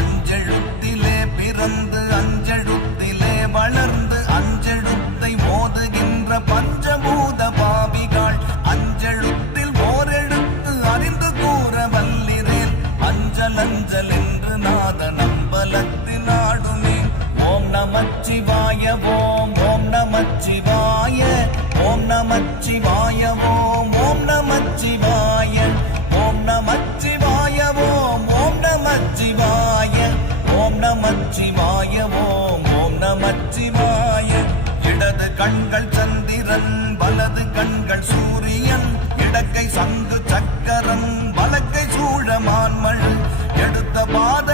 அஞ்செழுத்திலே பிறந்து அஞ்செழுத்திலே வளர்ந்து அஞ்செழுத்தை மோதுகின்ற பஞ்சபூத பாவிகள் அஞ்செழுத்தில் ஓரெழுத்து அறிந்து கூற வல்லிரேல் அஞ்சல் அஞ்சல் என்று நாத நம்பலத்தில் ஆடுமே. ஓம் நமச்சிவாய ஓம் ஓம் நமச்சிவாய ஓம் நமச்சிவாய ஓம் ஓம் நமச்சிவாய ஓம் நமச்சிவாய ஓம் ஓம் நமச்சிவாய ஓம் நமச்சிவாய ஓம் ஓம் நமச்சிவாய. இடது கண்கள் சந்திரன் வலது கண்கள் சூரியன் இடக்கை சங்கு சக்கரம் வலக்கை சூழமான்மழ் எடுத்த பாத